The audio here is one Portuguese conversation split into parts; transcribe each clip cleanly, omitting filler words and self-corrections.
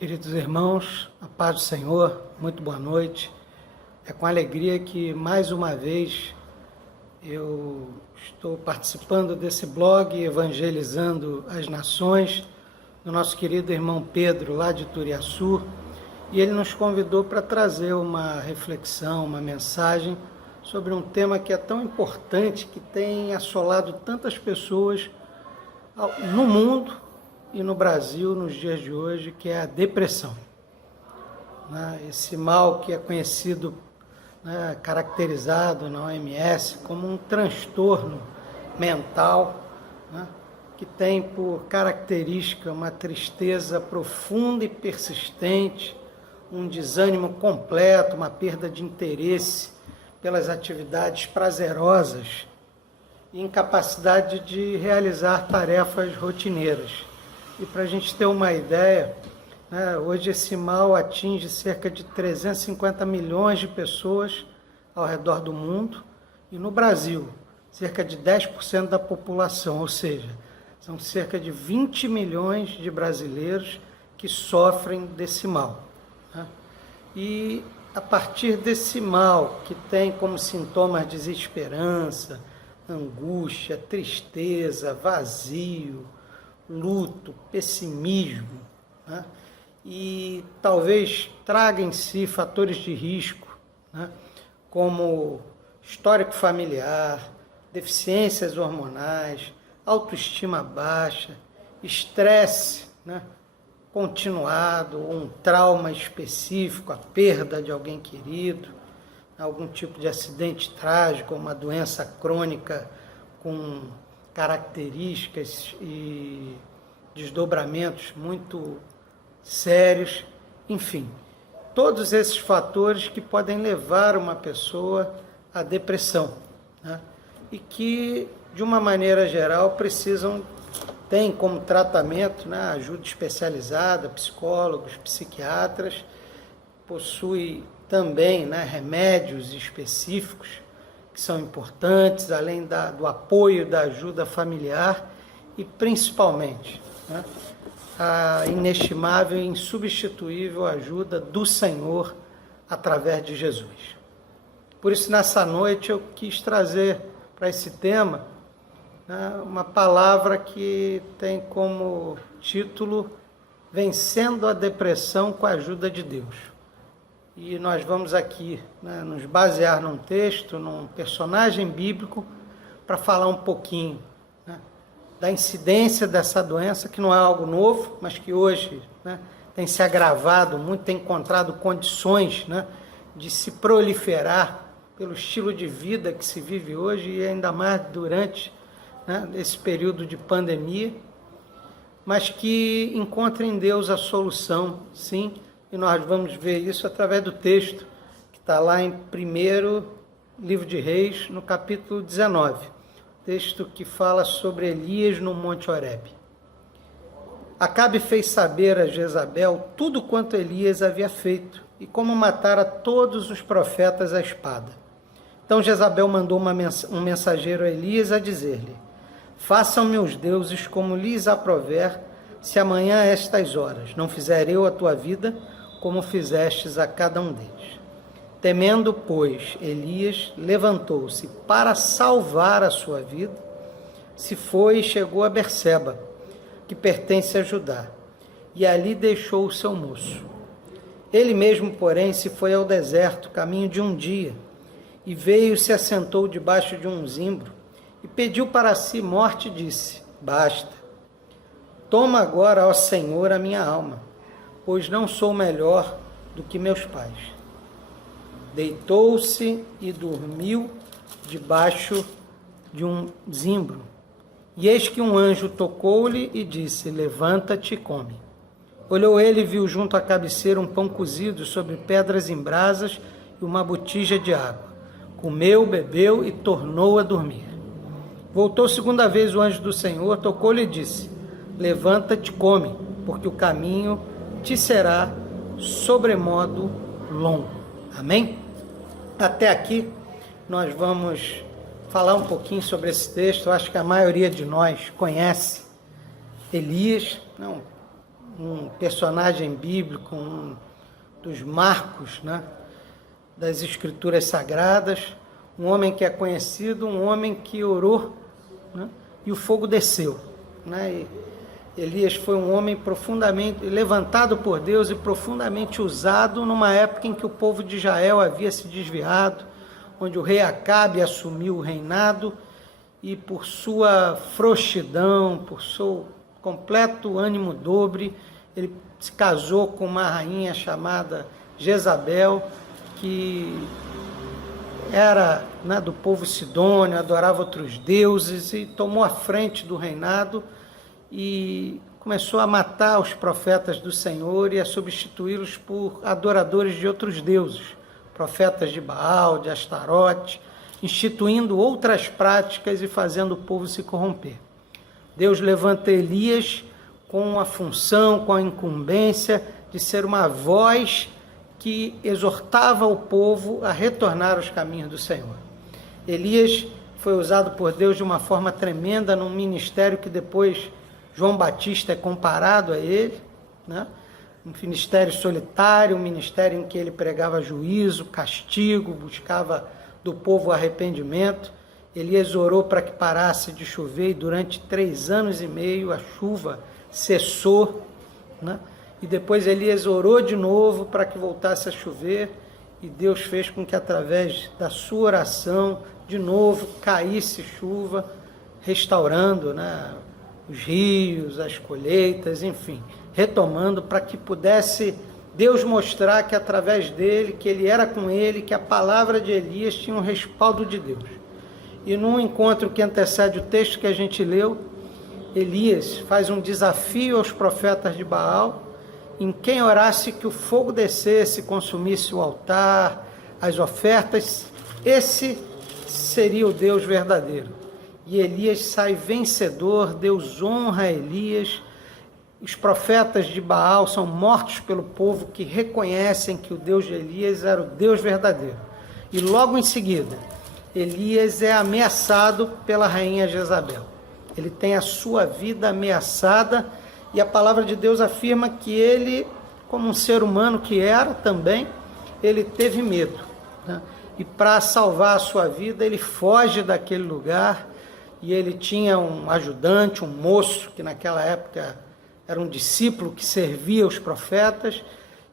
Queridos irmãos, a paz do Senhor, muito boa noite. É com alegria que mais uma vez eu estou participando desse blog Evangelizando as Nações, do nosso querido irmão Pedro, lá de Turiaçu, e ele nos convidou para trazer uma reflexão, uma mensagem sobre um tema que é tão importante, que tem assolado tantas pessoas no mundo e no Brasil nos dias de hoje, que é a depressão. Esse mal que é conhecido, caracterizado na OMS como um transtorno mental, que tem por característica uma tristeza profunda e persistente, um desânimo completo, uma perda de interesse pelas atividades prazerosas e incapacidade de realizar tarefas rotineiras. E para a gente ter uma ideia, hoje esse mal atinge cerca de 350 milhões de pessoas ao redor do mundo, e no Brasil, cerca de 10% da população, ou seja, são cerca de 20 milhões de brasileiros que sofrem desse mal. E a partir desse mal, que tem como sintomas desesperança, angústia, tristeza, vazio, luto, pessimismo, e talvez traga em si fatores de risco, como histórico familiar, deficiências hormonais, autoestima baixa, estresse continuado, um trauma específico, a perda de alguém querido, algum tipo de acidente trágico, uma doença crônica com características e desdobramentos muito sérios, enfim, todos esses fatores que podem levar uma pessoa à depressão, e que, de uma maneira geral, tem como tratamento ajuda especializada, psicólogos, psiquiatras, possui também remédios específicos que são importantes, além do apoio, da ajuda familiar e, principalmente, a inestimável e insubstituível ajuda do Senhor através de Jesus. Por isso, nessa noite, eu quis trazer para esse tema uma palavra que tem como título Vencendo a Depressão com a Ajuda de Deus. E nós vamos aqui nos basear num texto, num personagem bíblico, para falar um pouquinho da incidência dessa doença, que não é algo novo, mas que hoje tem se agravado muito, tem encontrado condições de se proliferar pelo estilo de vida que se vive hoje, e ainda mais durante esse período de pandemia, mas que encontra em Deus a solução, sim. E nós vamos ver isso através do texto que está lá em 1º livro de Reis, no capítulo 19. Texto que fala sobre Elias no Monte Horebe. Acabe fez saber a Jezabel tudo quanto Elias havia feito e como matara todos os profetas à espada. Então Jezabel mandou um mensageiro a Elias a dizer-lhe: façam-me os deuses como lhes aprover, se amanhã a estas horas não fizer eu a tua vida, como fizestes a cada um deles. Temendo, pois, Elias levantou-se para salvar a sua vida, se foi e chegou a Berseba, que pertence a Judá, e ali deixou o seu moço. Ele mesmo, porém, se foi ao deserto, caminho de um dia, e veio e se assentou debaixo de um zimbro, e pediu para si morte e disse: basta, toma agora, ó Senhor, a minha alma, pois não sou melhor do que meus pais. Deitou-se e dormiu debaixo de um zimbro. E eis que um anjo tocou-lhe e disse: levanta-te e come. Olhou ele e viu junto à cabeceira um pão cozido sobre pedras em brasas e uma botija de água. Comeu, bebeu e tornou a dormir. Voltou segunda vez o anjo do Senhor, tocou-lhe e disse: levanta-te e come, porque o caminho te será sobremodo longo. Amém? Até aqui nós vamos falar um pouquinho sobre esse texto. Eu acho que a maioria de nós conhece Elias, um personagem bíblico, um dos marcos, né, das Escrituras Sagradas, um homem que é conhecido, um homem que orou, né, e o fogo desceu. Né, e Elias foi um homem profundamente levantado por Deus e profundamente usado numa época em que o povo de Israel havia se desviado, onde o rei Acabe assumiu o reinado e por sua frouxidão, por seu completo ânimo dobre, ele se casou com uma rainha chamada Jezabel, que era, né, do povo sidônio, adorava outros deuses e tomou a frente do reinado e começou a matar os profetas do Senhor e a substituí-los por adoradores de outros deuses, profetas de Baal, de Astarote, instituindo outras práticas e fazendo o povo se corromper. Deus levanta Elias com a função, com a incumbência de ser uma voz que exortava o povo a retornar aos caminhos do Senhor. Elias foi usado por Deus de uma forma tremenda num ministério que depois João Batista é comparado a ele, né? Um ministério solitário, um ministério em que ele pregava juízo, castigo, buscava do povo arrependimento. Elias orou para que parasse de chover e durante 3 anos e meio a chuva cessou, né? E depois Elias orou de novo para que voltasse a chover e Deus fez com que através da sua oração de novo caísse chuva, restaurando, né, os rios, as colheitas, enfim, retomando para que pudesse Deus mostrar que através dele, que ele era com ele, que a palavra de Elias tinha um respaldo de Deus. E num encontro que antecede o texto que a gente leu, Elias faz um desafio aos profetas de Baal, em quem orasse que o fogo descesse, consumisse o altar, as ofertas, esse seria o Deus verdadeiro. E Elias sai vencedor, Deus honra Elias. Os profetas de Baal são mortos pelo povo que reconhecem que o Deus de Elias era o Deus verdadeiro. E logo em seguida, Elias é ameaçado pela rainha Jezabel. Ele tem a sua vida ameaçada e a palavra de Deus afirma que ele, como um ser humano que era também, ele teve medo, né? E para salvar a sua vida, ele foge daquele lugar e ele tinha um ajudante, um moço, que naquela época era um discípulo que servia os profetas,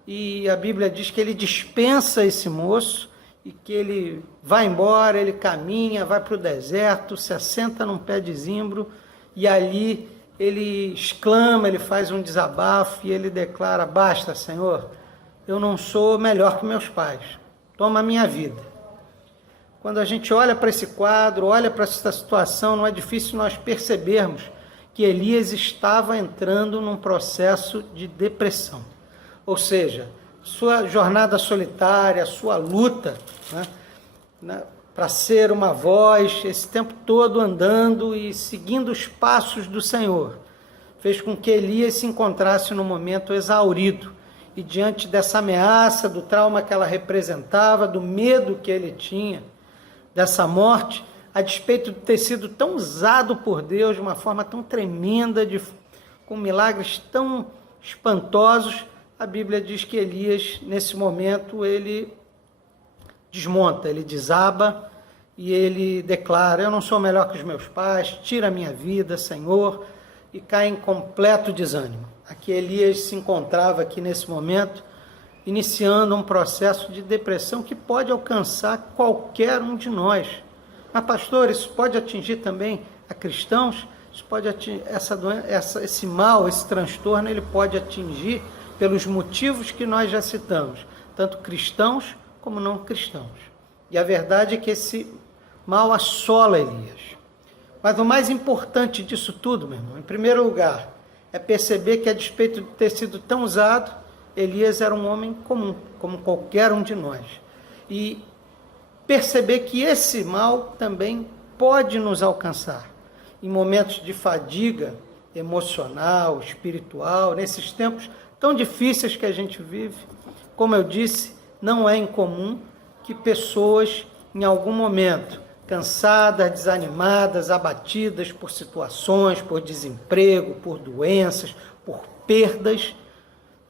e a Bíblia diz que ele dispensa esse moço e que ele vai embora, ele caminha, vai para o deserto, se assenta num pé de zimbro e ali ele exclama, ele faz um desabafo e ele declara: basta, Senhor, eu não sou melhor que meus pais, toma a minha vida. Quando a gente olha para esse quadro, olha para essa situação, não é difícil nós percebermos que Elias estava entrando num processo de depressão. Ou seja, sua jornada solitária, sua luta, né, para ser uma voz, esse tempo todo andando e seguindo os passos do Senhor, fez com que Elias se encontrasse num momento exaurido. E diante dessa ameaça, do trauma que ela representava, do medo que ele tinha, dessa morte, a despeito de ter sido tão usado por Deus de uma forma tão tremenda, com milagres tão espantosos, a Bíblia diz que Elias, nesse momento, ele desmonta, ele desaba e ele declara: eu não sou melhor que os meus pais, tira a minha vida, Senhor, e cai em completo desânimo. Aqui Elias se encontrava aqui nesse momento, iniciando um processo de depressão que pode alcançar qualquer um de nós. Mas, pastor, isso pode atingir também a cristãos? Isso pode atingir, esse mal, esse transtorno, ele pode atingir pelos motivos que nós já citamos, tanto cristãos como não cristãos. E a verdade é que esse mal assola Elias. Mas o mais importante disso tudo, meu irmão, em primeiro lugar, é perceber que, a despeito de ter sido tão usado, Elias era um homem comum, como qualquer um de nós. E perceber que esse mal também pode nos alcançar em momentos de fadiga emocional, espiritual, nesses tempos tão difíceis que a gente vive. Como eu disse, não é incomum que pessoas, em algum momento, cansadas, desanimadas, abatidas por situações, por desemprego, por doenças, por perdas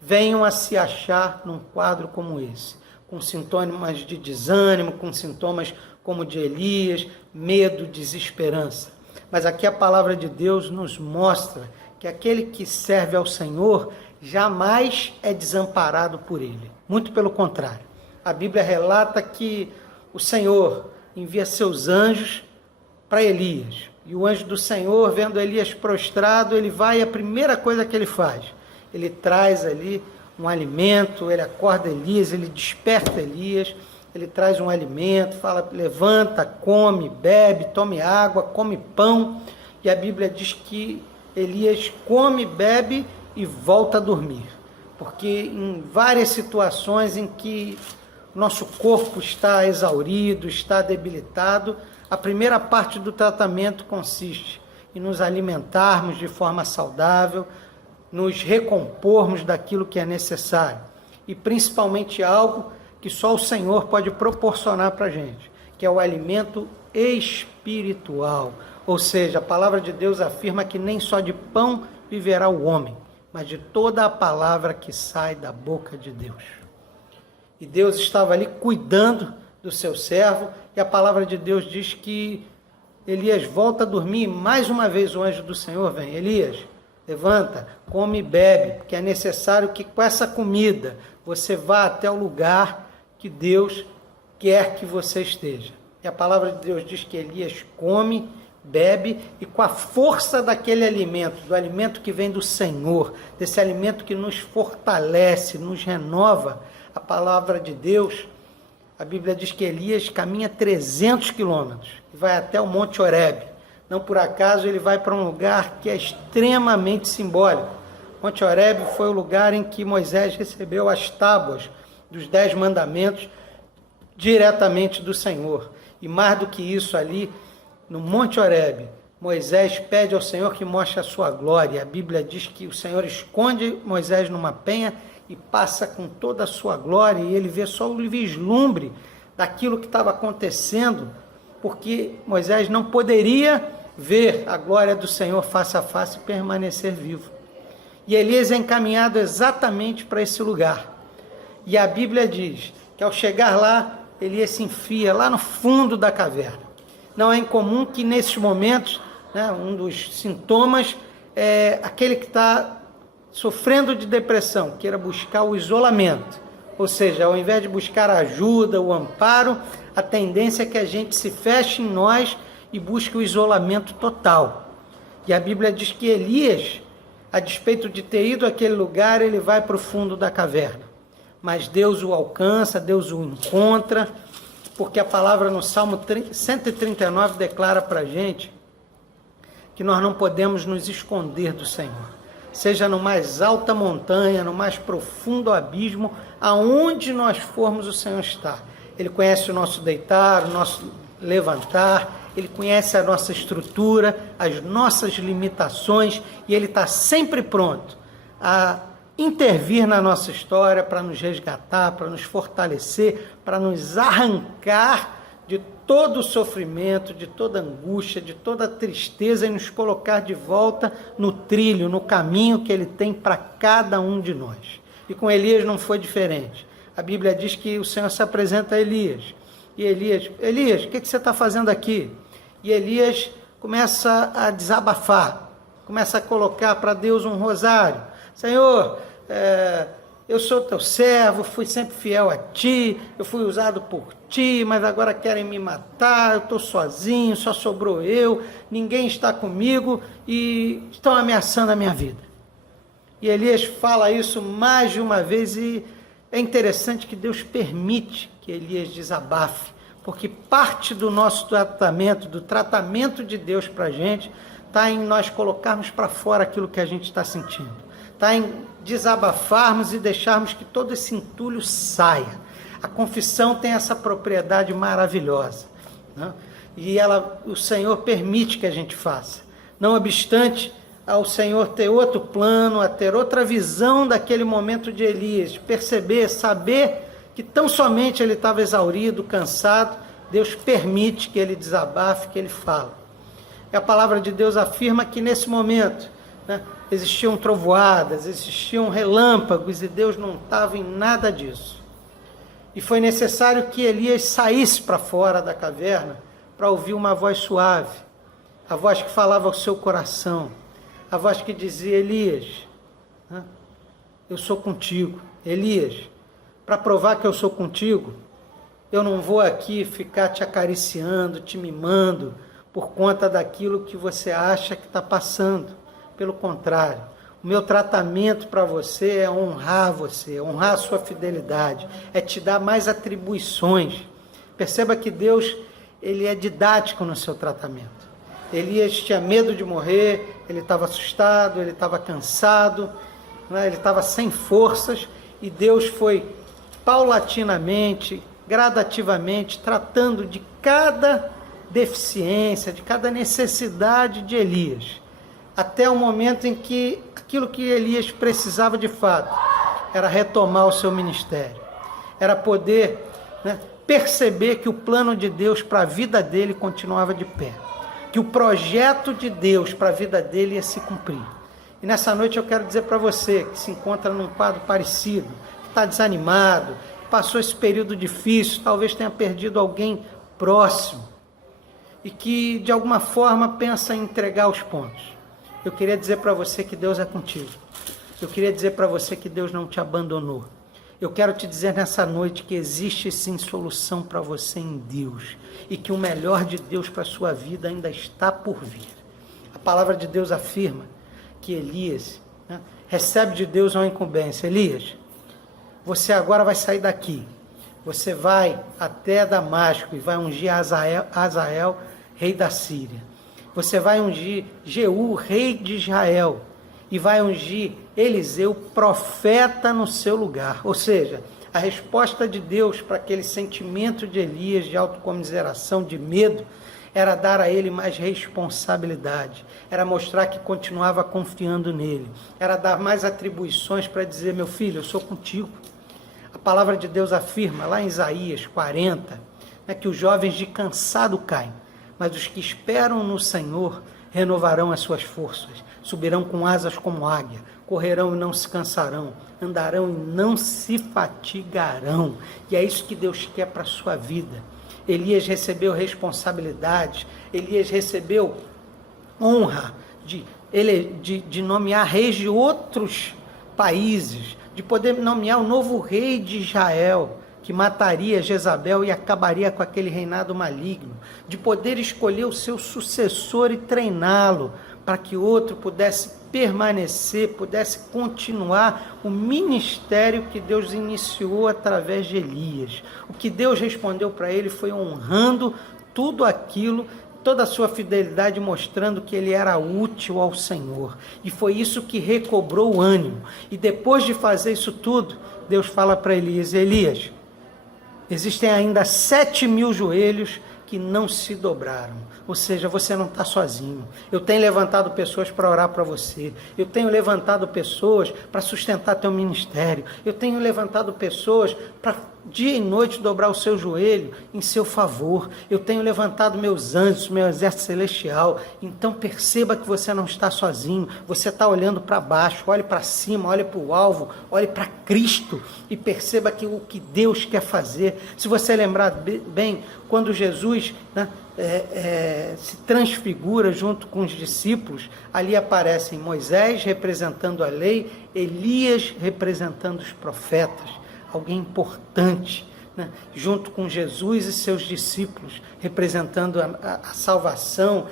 venham a se achar num quadro como esse, com sintomas de desânimo, com sintomas como de Elias, medo, desesperança. Mas aqui a palavra de Deus nos mostra que aquele que serve ao Senhor jamais é desamparado por Ele. Muito pelo contrário. A Bíblia relata que o Senhor envia seus anjos para Elias. E o anjo do Senhor, vendo Elias prostrado, ele vai e a primeira coisa que ele faz, ele traz ali um alimento, ele acorda Elias, ele desperta Elias, ele traz um alimento, fala, levanta, come, bebe, tome água, come pão. E a Bíblia diz que Elias come, bebe e volta a dormir. Porque em várias situações em que nosso corpo está exaurido, está debilitado, a primeira parte do tratamento consiste em nos alimentarmos de forma saudável, nos recompormos daquilo que é necessário. E principalmente algo que só o Senhor pode proporcionar para a gente, que é o alimento espiritual. Ou seja, a palavra de Deus afirma que nem só de pão viverá o homem, mas de toda a palavra que sai da boca de Deus. E Deus estava ali cuidando do seu servo, e a palavra de Deus diz que Elias volta a dormir, e mais uma vez o anjo do Senhor vem. Elias, levanta, come e bebe, porque é necessário que com essa comida você vá até o lugar que Deus quer que você esteja. E a palavra de Deus diz que Elias come, bebe, e com a força daquele alimento, do alimento que vem do Senhor, desse alimento que nos fortalece, nos renova, a palavra de Deus, a Bíblia diz que Elias caminha 300 quilômetros e vai até o Monte Horebe. Não por acaso ele vai para um lugar que é extremamente simbólico. Monte Horebe foi o lugar em que Moisés recebeu as tábuas dos 10 mandamentos diretamente do Senhor. E mais do que isso, ali no Monte Horebe, Moisés pede ao Senhor que mostre a sua glória. A Bíblia diz que o Senhor esconde Moisés numa penha e passa com toda a sua glória, e ele vê só o vislumbre daquilo que estava acontecendo, porque Moisés não poderia ver a glória do Senhor face a face e permanecer vivo. E Elias é encaminhado exatamente para esse lugar. E a Bíblia diz que ao chegar lá, Elias se enfia lá no fundo da caverna. Não é incomum que nesses momentos, um dos sintomas é aquele que está sofrendo de depressão, queira buscar o isolamento. Ou seja, ao invés de buscar a ajuda, o amparo, a tendência é que a gente se feche em nós e busque o isolamento total. E a Bíblia diz que Elias, a despeito de ter ido àquele lugar, ele vai para o fundo da caverna. Mas Deus o alcança, Deus o encontra, porque a palavra no Salmo 139 declara para a gente que nós não podemos nos esconder do Senhor. Seja no mais alta montanha, no mais profundo abismo, aonde nós formos, o Senhor está. Ele conhece o nosso deitar, o nosso levantar, Ele conhece a nossa estrutura, as nossas limitações, e Ele está sempre pronto a intervir na nossa história para nos resgatar, para nos fortalecer, para nos arrancar de todo o sofrimento, de toda angústia, de toda tristeza e nos colocar de volta no trilho, no caminho que Ele tem para cada um de nós. E com Elias não foi diferente. A Bíblia diz que o Senhor se apresenta a Elias. E Elias, o que você está fazendo aqui? E Elias começa a desabafar, começa a colocar para Deus um rosário. Senhor, eu sou teu servo, fui sempre fiel a ti, eu fui usado por ti, mas agora querem me matar, eu estou sozinho, só sobrou eu, ninguém está comigo e estão ameaçando a minha vida. E Elias fala isso mais de uma vez, e é interessante que Deus permite que Elias desabafe, porque parte do nosso tratamento, do tratamento de Deus para a gente, está em nós colocarmos para fora aquilo que a gente está sentindo, está em desabafarmos e deixarmos que todo esse entulho saia. A confissão tem essa propriedade maravilhosa, né? E o Senhor permite que a gente faça. Não obstante ao Senhor ter outro plano, a ter outra visão daquele momento de Elias, perceber, saber que tão somente ele estava exaurido, cansado, Deus permite que ele desabafe, que ele fale. E a palavra de Deus afirma que nesse momento, existiam trovoadas, existiam relâmpagos, e Deus não estava em nada disso. E foi necessário que Elias saísse para fora da caverna para ouvir uma voz suave, a voz que falava ao seu coração, a voz que dizia: Elias, eu sou contigo. Elias, para provar que eu sou contigo, eu não vou aqui ficar te acariciando, te mimando, por conta daquilo que você acha que está passando. Pelo contrário, o meu tratamento para você é honrar você, honrar a sua fidelidade, é te dar mais atribuições. Perceba que Deus, ele é didático no seu tratamento. Elias tinha medo de morrer, ele estava assustado, ele estava cansado, ele estava sem forças, e Deus foi paulatinamente, gradativamente, tratando de cada deficiência, de cada necessidade de Elias, até o momento em que aquilo que Elias precisava de fato era retomar o seu ministério, era poder perceber que o plano de Deus para a vida dele continuava de pé, que o projeto de Deus para a vida dele ia se cumprir. E nessa noite eu quero dizer para você que se encontra num quadro parecido, que está desanimado, que passou esse período difícil, talvez tenha perdido alguém próximo, e que de alguma forma pensa em entregar os pontos. Eu queria dizer para você que Deus é contigo. Eu queria dizer para você que Deus não te abandonou. Eu quero te dizer nessa noite que existe sim solução para você em Deus, e que o melhor de Deus para a sua vida ainda está por vir. A palavra de Deus afirma que Elias recebe de Deus uma incumbência. Elias, você agora vai sair daqui, você vai até Damasco e vai ungir Azael, rei da Síria. Você vai ungir Jeú, rei de Israel, e vai ungir Eliseu, profeta, no seu lugar. Ou seja, a resposta de Deus para aquele sentimento de Elias, de autocomiseração, de medo, era dar a ele mais responsabilidade, era mostrar que continuava confiando nele, era dar mais atribuições para dizer: meu filho, eu sou contigo. A palavra de Deus afirma, lá em Isaías 40, que os jovens de cansado caem, mas os que esperam no Senhor renovarão as suas forças, subirão com asas como águia, correrão e não se cansarão, andarão e não se fatigarão. E é isso que Deus quer para a sua vida. Elias recebeu responsabilidade, Elias recebeu honra de nomear reis de outros países, de poder nomear o novo rei de Israel, que mataria Jezabel e acabaria com aquele reinado maligno, de poder escolher o seu sucessor e treiná-lo, para que outro pudesse permanecer, pudesse continuar o ministério que Deus iniciou através de Elias. O que Deus respondeu para ele foi honrando tudo aquilo, toda a sua fidelidade, mostrando que ele era útil ao Senhor. E foi isso que recobrou o ânimo. E depois de fazer isso tudo, Deus fala para Elias: Elias, existem ainda 7.000 joelhos que não se dobraram. Ou seja, você não está sozinho. Eu tenho levantado pessoas para orar para você. Eu tenho levantado pessoas para sustentar teu ministério. Eu tenho levantado pessoas para dia e noite dobrar o seu joelho em seu favor. Eu tenho levantado meus anjos, meu exército celestial. Então perceba que você não está sozinho. Você está olhando para baixo, olhe para cima, olhe para o alvo, olhe para Cristo e perceba que o que Deus quer fazer. Se você lembrar bem, quando Jesus se transfigura junto com os discípulos, ali aparecem Moisés representando a lei, Elias representando os profetas, alguém importante, junto com Jesus e seus discípulos, representando a salvação,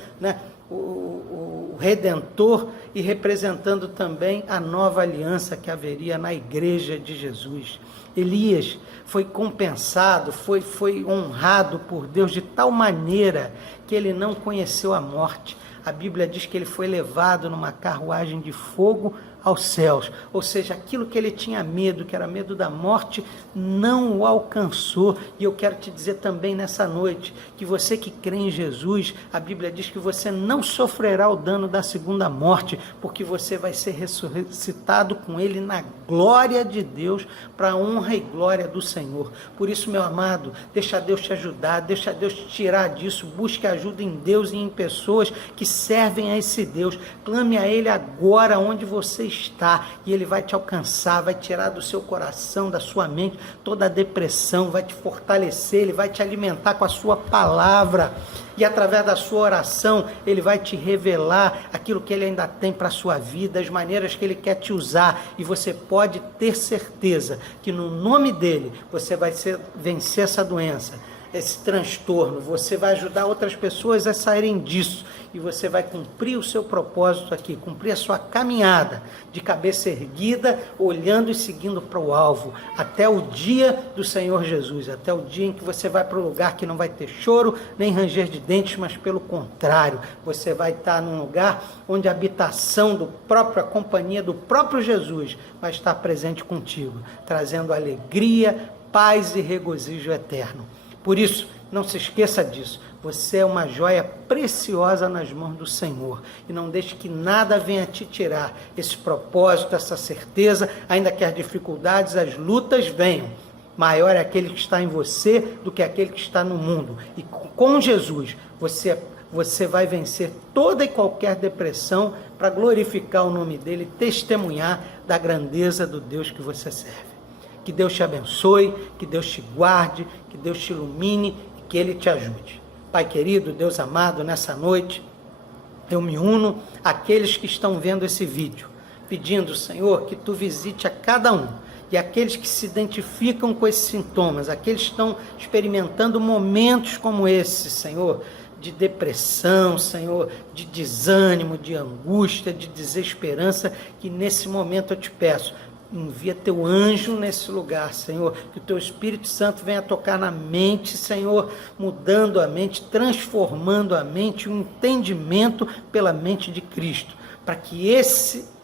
o Redentor, e representando também a nova aliança que haveria na igreja de Jesus. Elias foi compensado, foi honrado por Deus de tal maneira que ele não conheceu a morte. A Bíblia diz que ele foi levado numa carruagem de fogo aos céus. Ou seja, aquilo que ele tinha medo, que era medo da morte, não o alcançou. E eu quero te dizer também nessa noite, que você que crê em Jesus, a Bíblia diz que você não sofrerá o dano da segunda morte, porque você vai ser ressuscitado com ele na glória de Deus, para a honra e glória do Senhor. Por isso, meu amado, deixa Deus te ajudar, deixa Deus te tirar disso, busque ajuda em Deus e em pessoas que servem a esse Deus. Clame a Ele agora onde você está, e Ele vai te alcançar, vai tirar do seu coração, da sua mente, toda a depressão, vai te fortalecer, Ele vai te alimentar com a sua palavra, e através da sua oração, Ele vai te revelar aquilo que Ele ainda tem para a sua vida, as maneiras que Ele quer te usar, e você pode ter certeza que no nome dEle, você vai vencer essa doença, esse transtorno, você vai ajudar outras pessoas a saírem disso, e você vai cumprir o seu propósito aqui, cumprir a sua caminhada de cabeça erguida, olhando e seguindo para o alvo, até o dia do Senhor Jesus, até o dia em que você vai para o lugar que não vai ter choro, nem ranger de dentes, mas pelo contrário, você vai estar num lugar onde a habitação a companhia do próprio Jesus vai estar presente contigo, trazendo alegria, paz e regozijo eterno. Por isso, não se esqueça disso. Você é uma joia preciosa nas mãos do Senhor. E não deixe que nada venha te tirar esse propósito, essa certeza, ainda que as dificuldades, as lutas venham. Maior é aquele que está em você do que aquele que está no mundo. E com Jesus, você vai vencer toda e qualquer depressão para glorificar o nome dEle e testemunhar da grandeza do Deus que você serve. Que Deus te abençoe, que Deus te guarde, que Deus te ilumine e que Ele te ajude. Pai querido, Deus amado, nessa noite, eu me uno àqueles que estão vendo esse vídeo, pedindo, Senhor, que Tu visite a cada um, e aqueles que se identificam com esses sintomas, aqueles que estão experimentando momentos como esse, Senhor, de depressão, Senhor, de desânimo, de angústia, de desesperança, que nesse momento eu te peço, envia teu anjo nesse lugar, Senhor, que o teu Espírito Santo venha tocar na mente, Senhor, mudando a mente, transformando a mente, o entendimento pela mente de Cristo, para que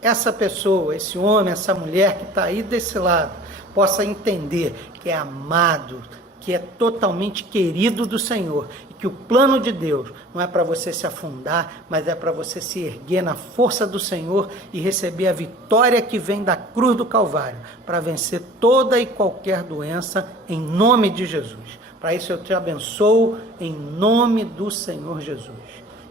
essa pessoa, esse homem, essa mulher que está aí desse lado, possa entender que é amado, que é totalmente querido do Senhor, e que o plano de Deus não é para você se afundar, mas é para você se erguer na força do Senhor e receber a vitória que vem da cruz do Calvário, para vencer toda e qualquer doença em nome de Jesus. Para isso eu te abençoo em nome do Senhor Jesus.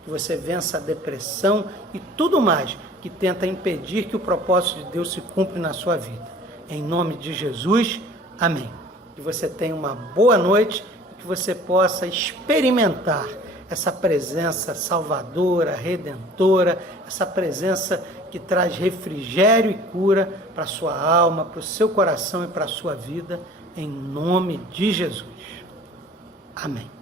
Que você vença a depressão e tudo mais que tenta impedir que o propósito de Deus se cumpra na sua vida. Em nome de Jesus, amém. Que você tenha uma boa noite e que você possa experimentar essa presença salvadora, redentora, essa presença que traz refrigério e cura para a sua alma, para o seu coração e para a sua vida, em nome de Jesus. Amém.